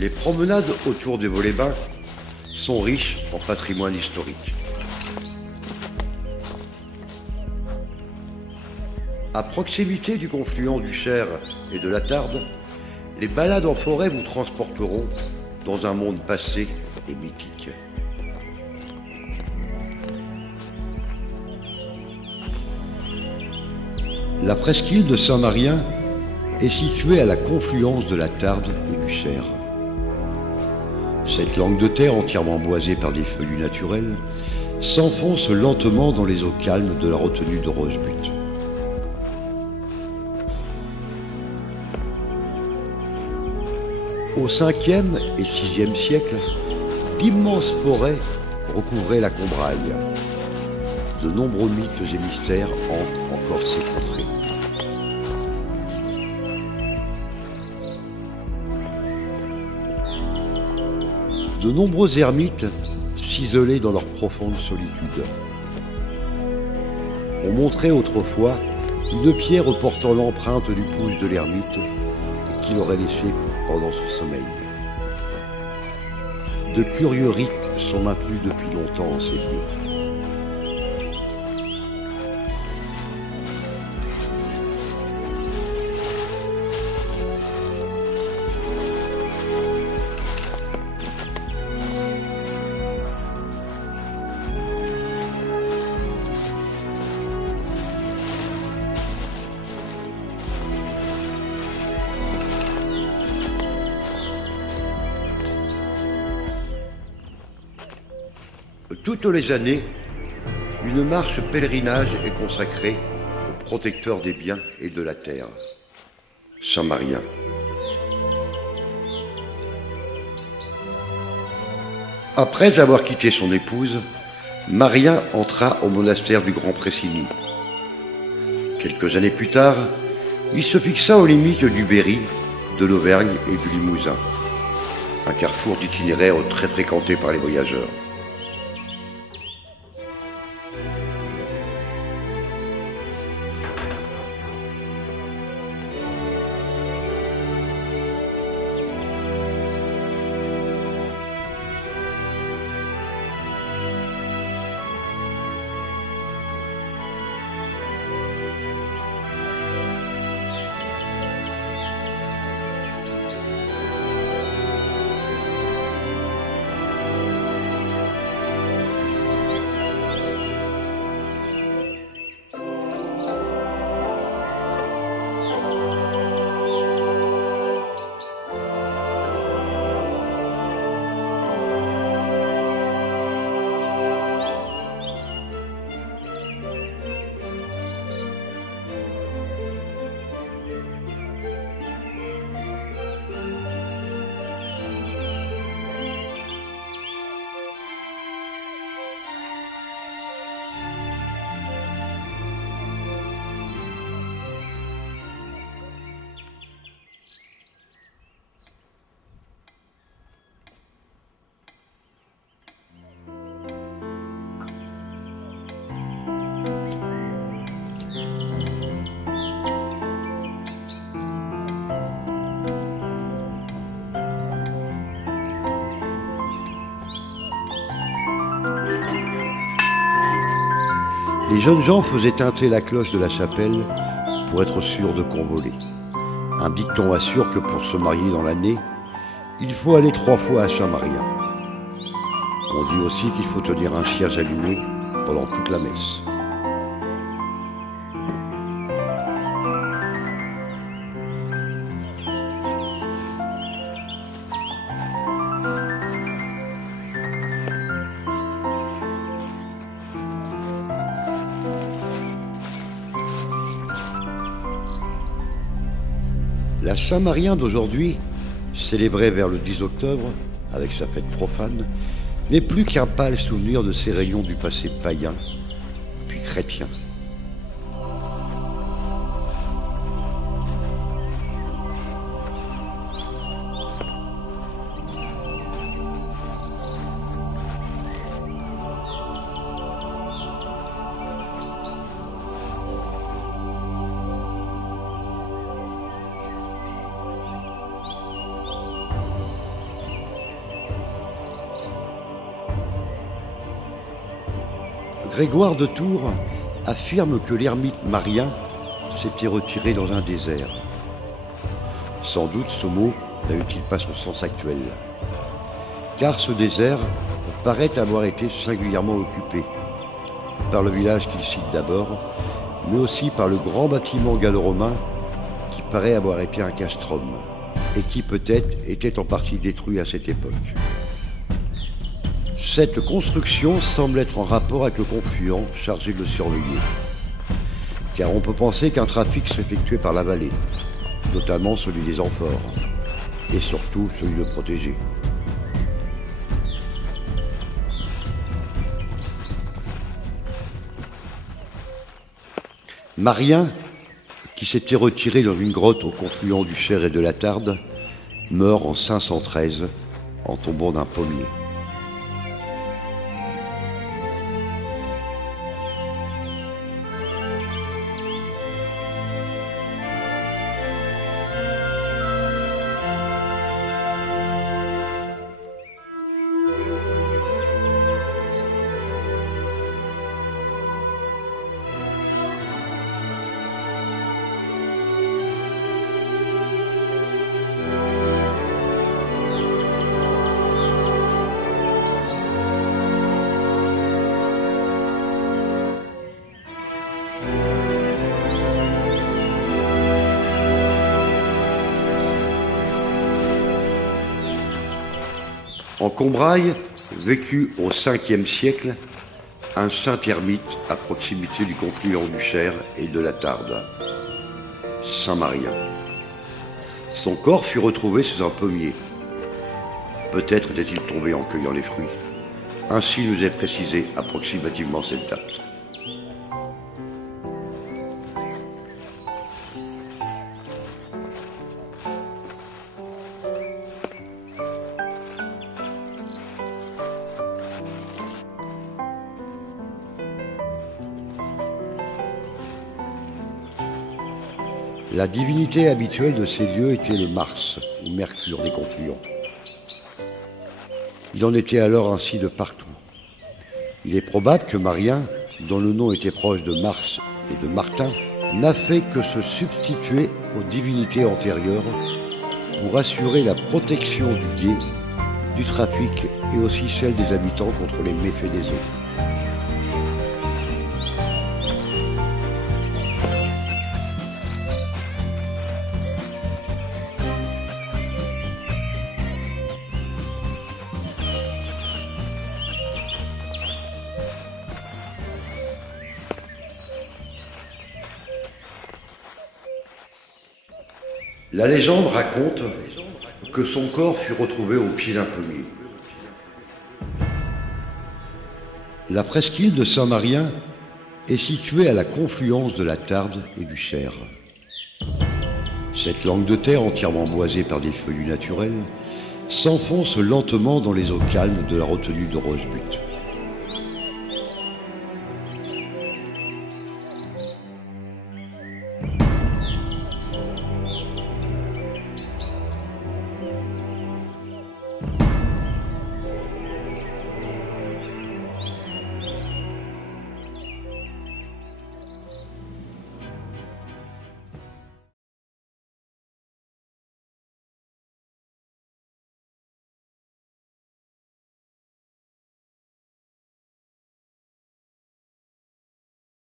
Les promenades autour des volets-bains sont riches en patrimoine historique. À proximité du confluent du Cher et de la Tarde, les balades en forêt vous transporteront dans un monde passé et mythique. La presqu'île de Saint-Marien est située à la confluence de la Tarde et du Cher. Cette langue de terre entièrement boisée par des feuillus naturels s'enfonce lentement dans les eaux calmes de la retenue de Rosebute. Au 5e et 6e siècle, d'immenses forêts recouvraient la Combraille. De nombreux mythes et mystères hantent encore ces contrées. De nombreux ermites s'isolaient dans leur profonde solitude. On montrait autrefois une pierre portant l'empreinte du pouce de l'ermite qu'il aurait laissé pendant son sommeil. De curieux rites sont maintenus depuis longtemps en ces lieux. Toutes les années, une marche pèlerinage est consacrée au protecteur des biens et de la terre, Saint-Marien. Après avoir quitté son épouse, Marien entra au monastère du Grand Pressigny. Quelques années plus tard, il se fixa aux limites du Berry, de l'Auvergne et du Limousin, un carrefour d'itinéraire très fréquenté par les voyageurs. Les jeunes gens faisaient tinter la cloche de la chapelle pour être sûrs de convoler. Un dicton assure que pour se marier dans l'année, il faut aller 3 fois à Saint-Marien. On dit aussi qu'il faut tenir un cierge allumé pendant toute la messe. La Saint-Marien d'aujourd'hui, célébrée vers le 10 octobre, avec sa fête profane, n'est plus qu'un pâle souvenir de ces réunions du passé païen, puis chrétien. Grégoire de Tours affirme que l'ermite Marien s'était retiré dans un désert. Sans doute ce mot n'a eu-t-il pas son sens actuel, car ce désert paraît avoir été singulièrement occupé par le village qu'il cite d'abord, mais aussi par le grand bâtiment gallo-romain qui paraît avoir été un castrum et qui peut-être était en partie détruit à cette époque. Cette construction semble être en rapport avec le confluent chargé de le surveiller, car on peut penser qu'un trafic s'effectuait par la vallée, notamment celui des amphores, et surtout celui de protégés. Marien, qui s'était retiré dans une grotte au confluent du Cher et de la Tarde, meurt en 513 en tombant d'un pommier. En Combrailles, vécut au 5e siècle, un saint ermite à proximité du confluent du Cher et de la Tarde, Saint Marien. Son corps fut retrouvé sous un pommier. Peut-être était-il tombé en cueillant les fruits. Ainsi nous est précisé approximativement cette date. La divinité habituelle de ces lieux était le Mars, ou Mercure des confluents. Il en était alors ainsi de partout. Il est probable que Marien, dont le nom était proche de Mars et de Martin, n'a fait que se substituer aux divinités antérieures pour assurer la protection du gué, du trafic et aussi celle des habitants contre les méfaits des eaux. La légende raconte que son corps fut retrouvé au pied d'un pommier. La presqu'île de Saint-Marien est située à la confluence de la Tarde et du Cher. Cette langue de terre entièrement boisée par des feuillus naturels s'enfonce lentement dans les eaux calmes de la retenue de Rosebute.